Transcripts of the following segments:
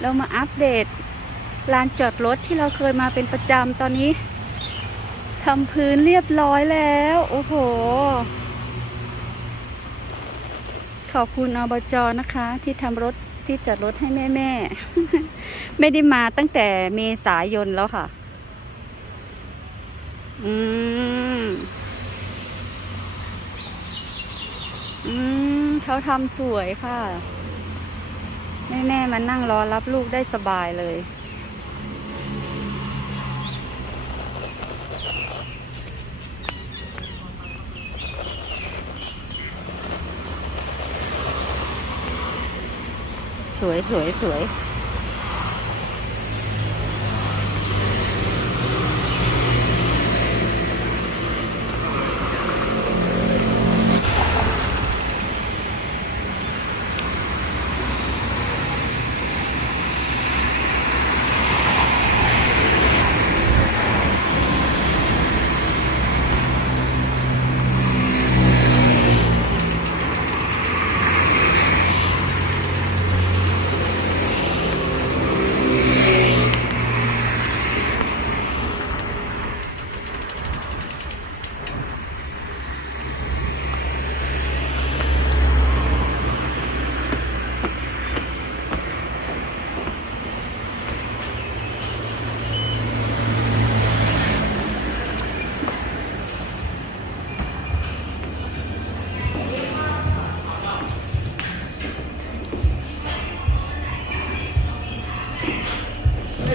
เรามาอัปเดตลานจอดรถที่เราเคยมาเป็นประจำตอนนี้ทำพื้นเรียบร้อยแล้ว โอ้โห ขอบคุณอบจนะคะ ที่ทำรถที่จอดรถให้แม่แม่ไม่ได้มาตั้งแต่เมษายนแล้วค่ะ อืม อืมเขาทำสวยค่ะ แม่แม่ๆมานั่งรอรับลูกได้สบายเลย สวยสวยสวย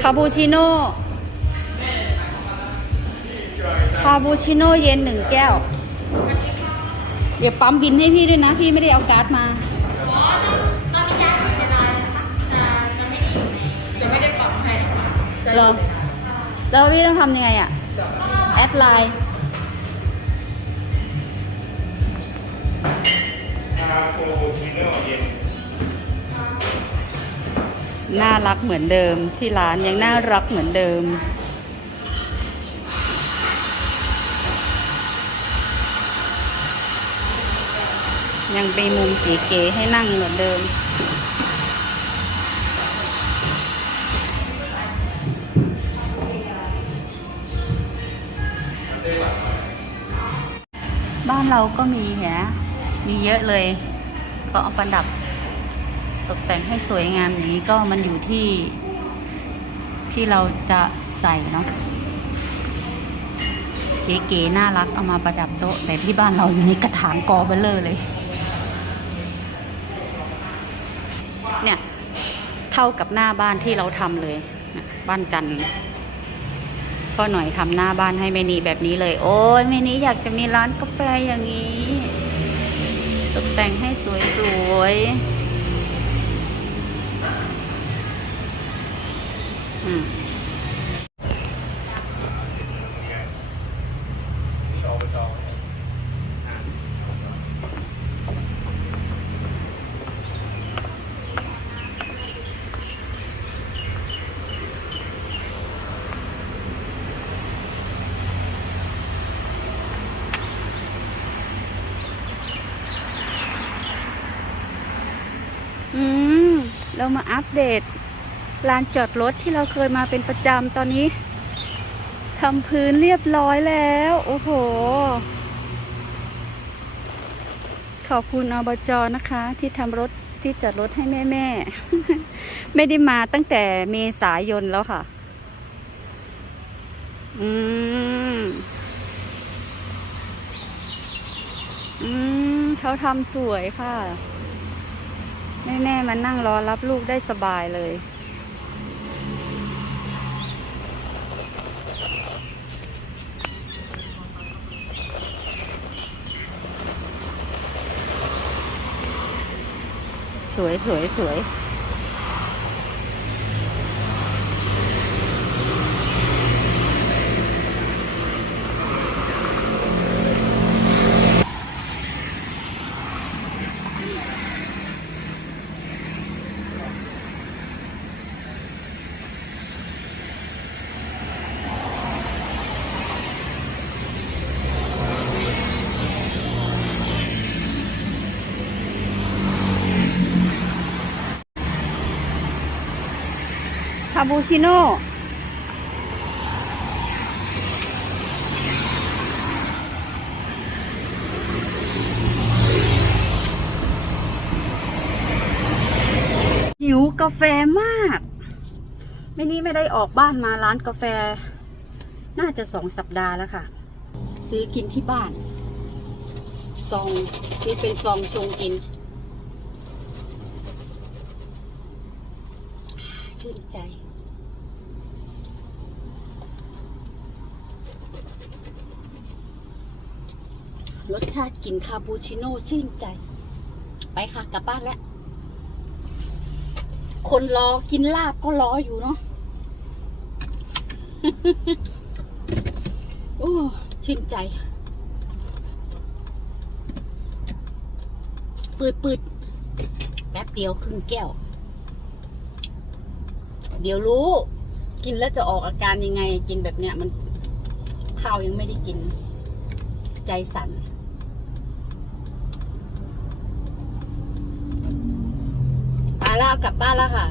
คาปูชิโน่คาปูชิโน่เย็นหนึ่งแก้ว เดี๋ยวปั๊มบินให้พี่ด้วยนะ พี่ไม่ได้เอาการ์ดมาจะไม่ได้ปรับให้จะเหรอแล้วพี่ต้องทำยังไงอะแอดไลน์คาโปชิโน่เย็น น่ารักเหมือนเดิม ที่ร้านยังน่ารักเหมือนเดิม ยังมีมุมเก๋ๆให้นั่งเหมือนเดิมบ้านเราก็มีแฮะมีเยอะเลยก็เอาประดับ ตกแต่งให้สวยงามอย่างนี้ก็มันอยู่ที่ ที่เราจะใส่เนาะเก๋ๆน่ารักเอามาประดับโต๊ะ แต่ที่บ้านเราอยู่ในกระถางกอเบลเลอร์เลย เนี่ย เท่ากับหน้าบ้านที่เราทำเลย บ้านจันทร์พ่อหน่อยทำหน้าบ้านให้แม่นีแบบนี้เลย โอ้ยแม่นีอยากจะมีร้านกาแฟอย่างนี้ ตกแต่งให้สวยๆ เรามาอัปเดต ลานจอดรถที่เราเคยมาเป็นประจำตอนนี้ทำพื้นเรียบร้อยแล้ว โอ้โห ขอบคุณอบจนะคะ ที่ทำรถที่จอดรถให้แม่แม่ๆไม่ได้มาตั้งแต่เมษายนแล้วค่ะ อืม อืมเขาทำสวยค่ะ แม่แม่ๆมานั่งรอรับลูกได้สบายเลย วยสวยสวยาปูชิโน่หิวกาแฟมาก ไม่นี่ไม่ได้ออกบ้านมาร้านกาแฟ น่าจะสองสัปดาห์แล้วค่ะ ซื้อกินที่บ้าน ซองซื้อเป็นซองชงกิน ชื่นใจ รสชาติกลินคาปูชิโน่ชื่นใจ ไปค่ะกลับบ้านแล้ว คนรอกินลาบก็รออยู่เนาะโอ้ชื่นใจ ปืดปืดแป๊บเดียวครึ่งแก้ว เดี๋ยวรู้ กินแล้วจะออกอาการยังไง กินแบบเนี้ยมันข้าวยังไม่ได้กิน ใจสั่นไปแล้วเอากลับบ้านแล้วค่ะ